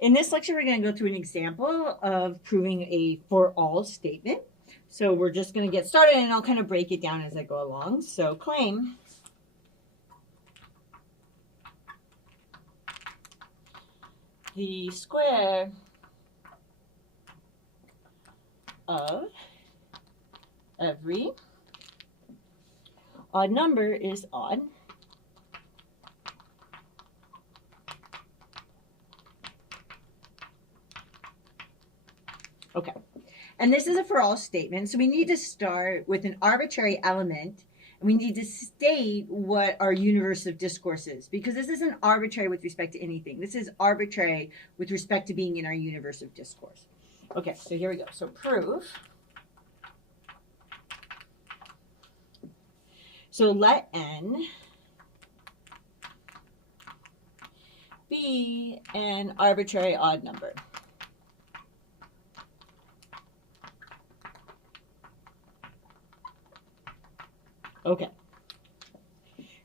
In this lecture, we're going to go through an example of proving a for all statement. So we're just going to get started and I'll kind of break it down as I go along. So claim the square of every odd number is odd. Okay. And this is a for all statement. So we need to start with an arbitrary element. And we need to state what our universe of discourse is, because this isn't arbitrary with respect to anything. This is arbitrary with respect to being in our universe of discourse. Okay, so here we go. So prove. So let n be an arbitrary odd number. Okay.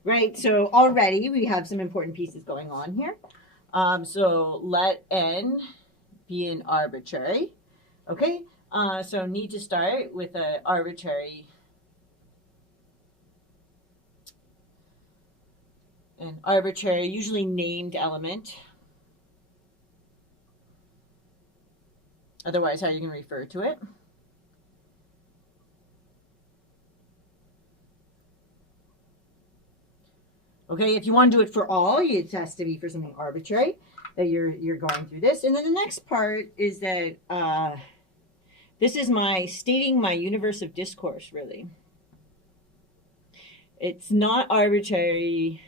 Right, so already we have some important pieces going on here. So let n be an arbitrary. Okay, so need to start with an arbitrary usually named element. Otherwise, how are you going to refer to it? Okay, if you want to do it for all, it has to be for something arbitrary that you're going through this. And then the next part is that this is my stating my universe of discourse, really. It's not arbitrary.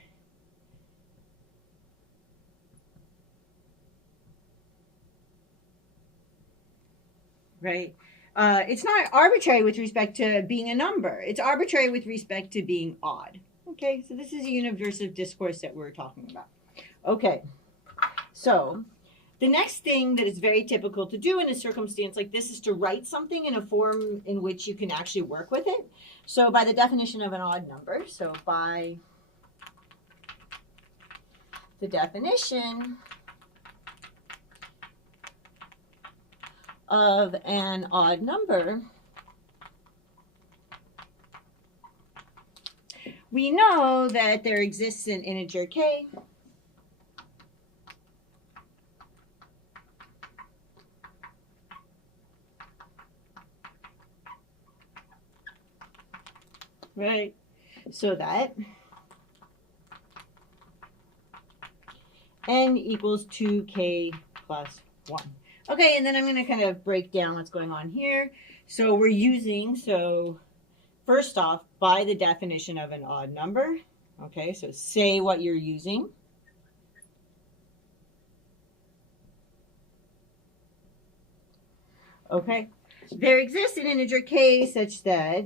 Right? It's not arbitrary with respect to being a number. It's arbitrary with respect to being odd. Okay, so this is a universe of discourse that we're talking about. Okay, so the next thing that is very typical to do in a circumstance like this is to write something in a form in which you can actually work with it. So by the definition of an odd number, so by the definition of an odd number, we know that there exists an integer k right? So that n equals 2k plus 1. Okay, and then I'm going to kind of break down what's going on here. So we're using, first off, by the definition of an odd number. Okay, so say what you're using. Okay, there exists an integer k such that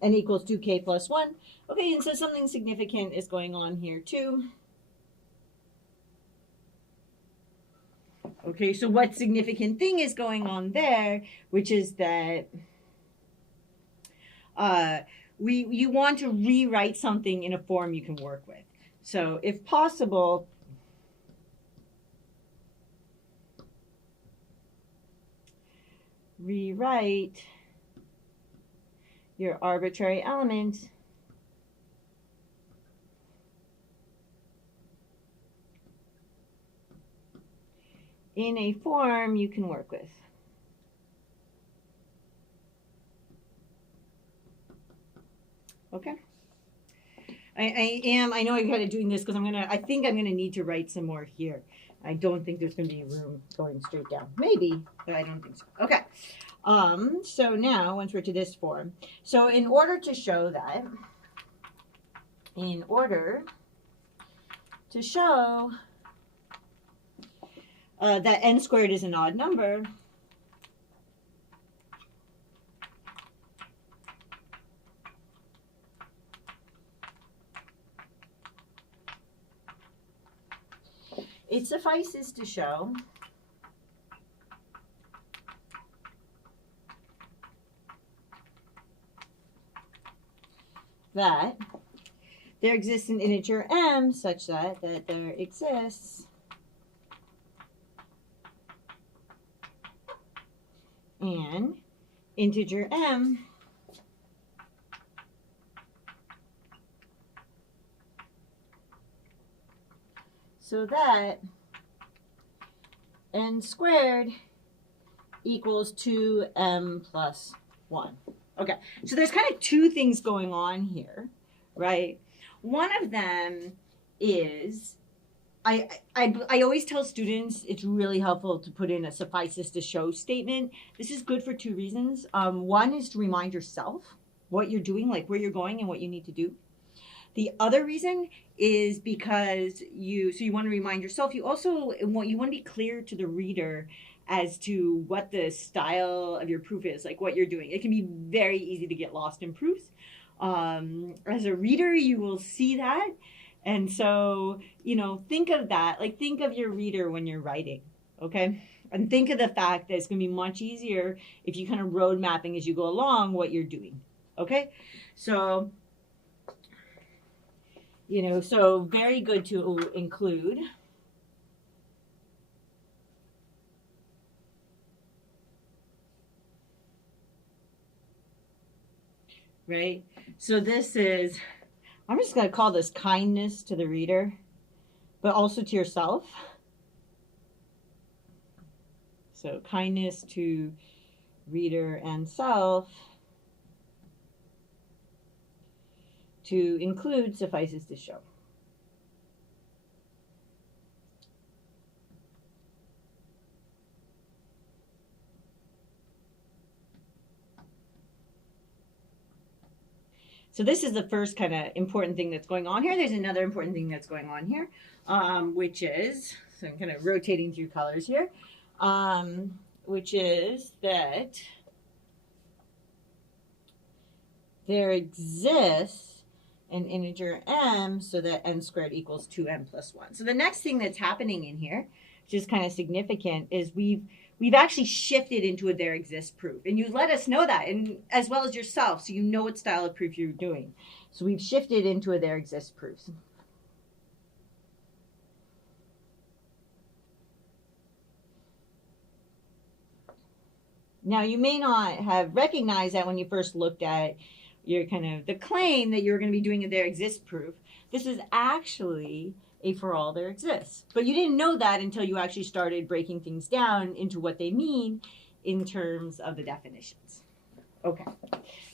n equals 2k plus 1. Okay, and so something significant is going on here too. Okay, so what significant thing is going on there, which is that you want to rewrite something in a form you can work with. So if possible, rewrite your arbitrary element in a form you can work with. Okay. I know I'm kind of doing this because I think I'm gonna need to write some more here. I don't think there's gonna be room going straight down. Maybe, but I don't think so. Okay. So now once we're to this form, so in order to show that, that n squared is an odd number, it suffices to show that there exists an integer m such that there exists and integer m so that n squared equals 2m plus 1. Okay, so there's kind of two things going on here, right? One of them is I always tell students it's really helpful to put in a suffices to show statement. This is good for two reasons. One is to remind yourself what you're doing, like where you're going and what you need to do. The other reason is because you want to remind yourself. You also want to be clear to the reader as to what the style of your proof is, like what you're doing. It can be very easy to get lost in proofs. As a reader, you will see that. And so, think of that. Like, think of your reader when you're writing, okay? And think of the fact that it's going to be much easier if you kind of road mapping as you go along what you're doing, okay? So, so very good to include. Right? So this is, I'm just going to call this kindness to the reader, but also to yourself. So kindness to reader and self to include suffices to show. So this is the first kind of important thing that's going on here. There's another important thing that's going on here, which is, so I'm kind of rotating through colors here, which is that there exists an integer m so that n squared equals 2m plus 1. So the next thing that's happening in here, which is kind of significant, is we've actually shifted into a there exists proof. And you let us know that, and as well as yourself, so you know what style of proof you're doing. So we've shifted into a there exists proof. Now, you may not have recognized that when you first looked at your kind of the claim that you're going to be doing a there exists proof. This is actually a for all there exists. But you didn't know that until you actually started breaking things down into what they mean in terms of the definitions. Okay,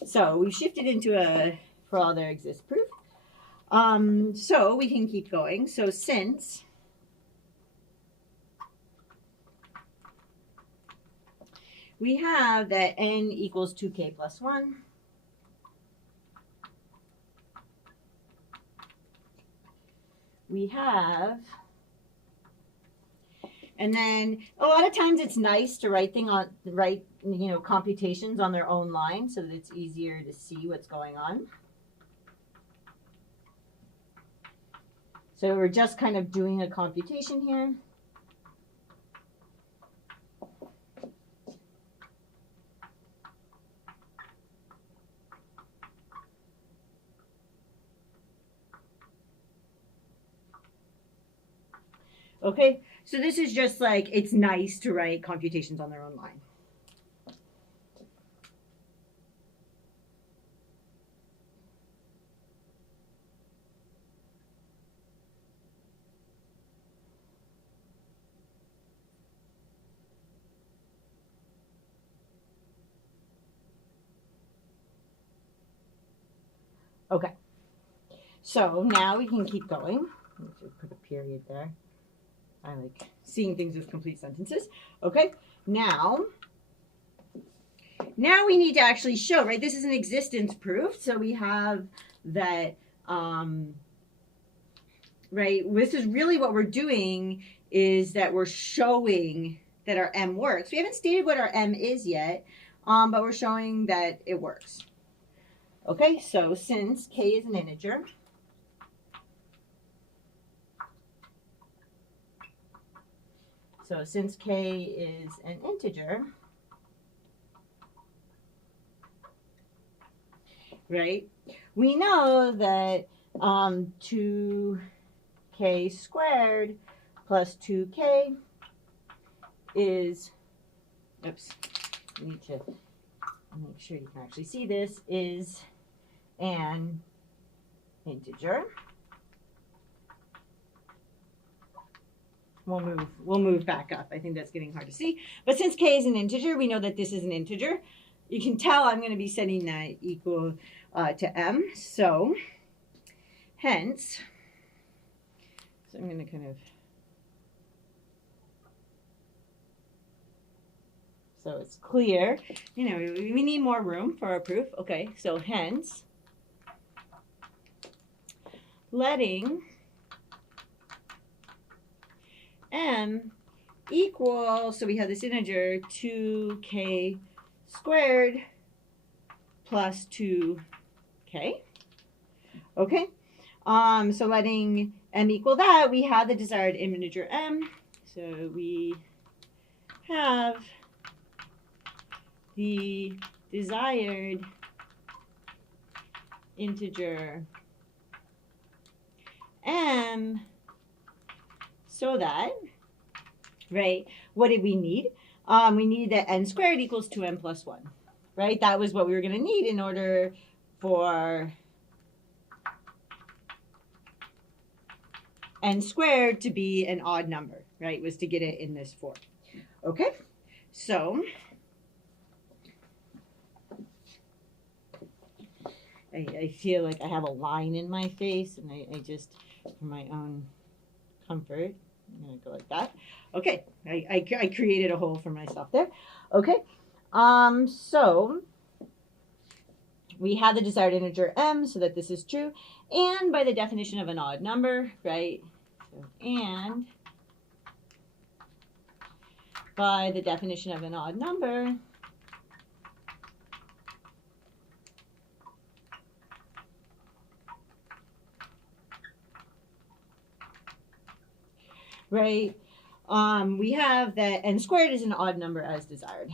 so we've shifted into a for all there exists proof. So we can keep going. So since we have that n equals 2k plus 1, we have, and then a lot of times it's nice to write computations on their own line so that it's easier to see what's going on. So we're just kind of doing a computation here. Okay, so this is just like, it's nice to write computations on their own line. Okay, so now we can keep going. Let's just put a period there. I like seeing things as complete sentences. Okay, now we need to actually show, right? This is an existence proof. So we have that, right? This is really what we're doing is that we're showing that our M works. We haven't stated what our M is yet, but we're showing that it works. Okay, so since k is an integer, so since k is an integer, right, we know that 2k squared plus 2k is, oops, I need to make sure you can actually see this, is an integer. We'll move back up. I think that's getting hard to see. But since k is an integer, we know that this is an integer. You can tell I'm going to be setting that equal to m. So hence, so I'm going to kind of, so it's clear. You know, we need more room for our proof. Okay, so hence, letting m equal, so we have this integer 2k squared plus 2k. Okay, so letting m equal that, we have the desired integer m. So we have the desired integer m, so that, right, what did we need? We need that n squared equals 2m plus 1, right? That was what we were going to need in order for n squared to be an odd number, right? Was to get it in this form. Okay, so I feel like I have a line in my face, and I just, for my own comfort, I'm going to go like that. Okay, I created a hole for myself there. Okay, so we have the desired integer m, so that this is true. And by the definition of an odd number, right? So, and by the definition of an odd number, right? We have that n squared is an odd number as desired.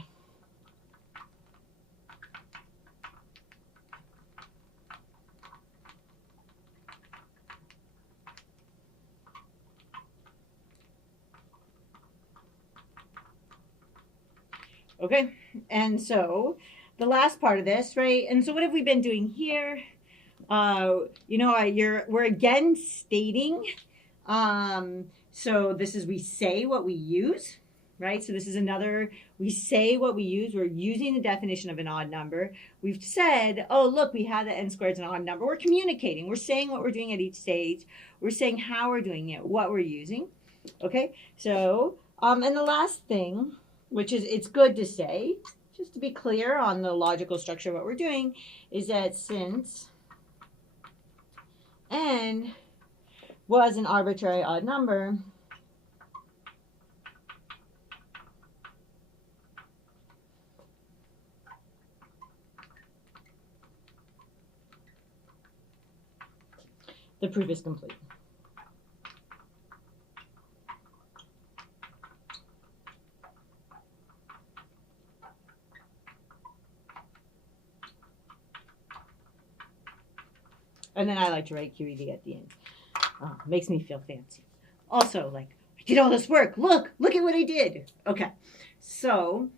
Okay, and so the last part of this, right? And so what have we been doing here? You know, we're again stating, so this is, we say what we use, right? So this is another, we say what we use. We're using the definition of an odd number. We've said, oh, look, we have that n squared is an odd number. We're communicating. We're saying what we're doing at each stage. We're saying how we're doing it, what we're using. Okay, so, and the last thing, which is, it's good to say, just to be clear on the logical structure of what we're doing, is that since n was an arbitrary odd number, the proof is complete. And then I like to write QED at the end. Makes me feel fancy. Also, like, I did all this work. Look at what I did. Okay, so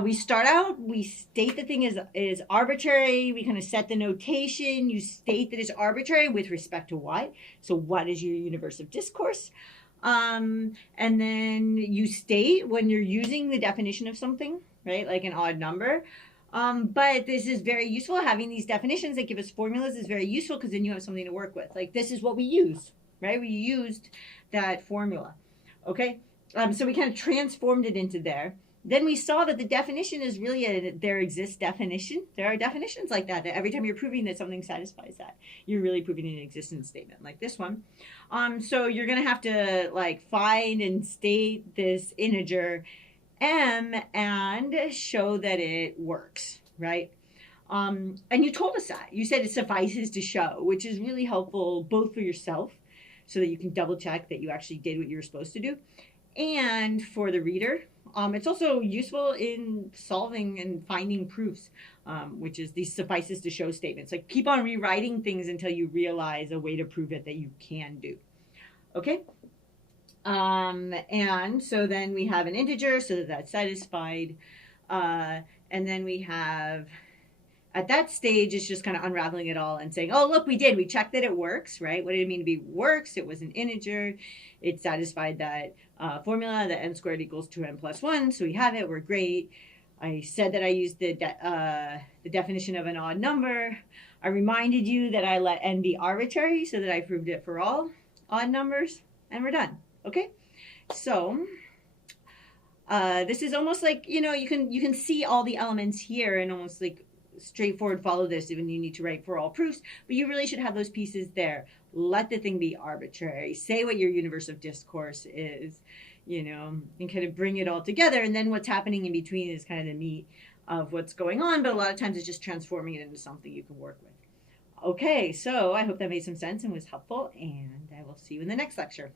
we start out, we state the thing is arbitrary. We kind of set the notation. You state that it's arbitrary with respect to what. So what is your universe of discourse? And then you state when you're using the definition of something, right, like an odd number. But this is very useful. Having these definitions that give us formulas is very useful because then you have something to work with. Like, this is what we use, right? We used that formula. Okay? So we kind of transformed it into there. Then we saw that the definition is really there exists definition. There are definitions like that every time you're proving that something satisfies that, you're really proving an existence statement, like this one. So you're going to have to, like, find and state this integer m and show that it works, right? And you told us that. You said it suffices to show, which is really helpful both for yourself so that you can double check that you actually did what you were supposed to do, and for the reader. It's also useful in solving and finding proofs, which is these suffices to show statements. Like, keep on rewriting things until you realize a way to prove it that you can do. Okay? And so then we have an integer, so that's satisfied. And then we have, at that stage, it's just kind of unraveling it all and saying, oh, look, we checked that it works, right? What did it mean to be works? It was an integer. It satisfied that formula that n squared equals 2n plus 1. So we have it. We're great. I said that I used the definition of an odd number. I reminded you that I let n be arbitrary so that I proved it for all odd numbers. And we're done. Okay? So this is almost like, you know, you can see all the elements here and almost like straightforward follow this when you need to write for all proofs, but you really should have those pieces there. Let the thing be arbitrary. Say what your universe of discourse is, you know, and kind of bring it all together. And then what's happening in between is kind of the meat of what's going on, but a lot of times it's just transforming it into something you can work with. Okay, so I hope that made some sense and was helpful, and I will see you in the next lecture.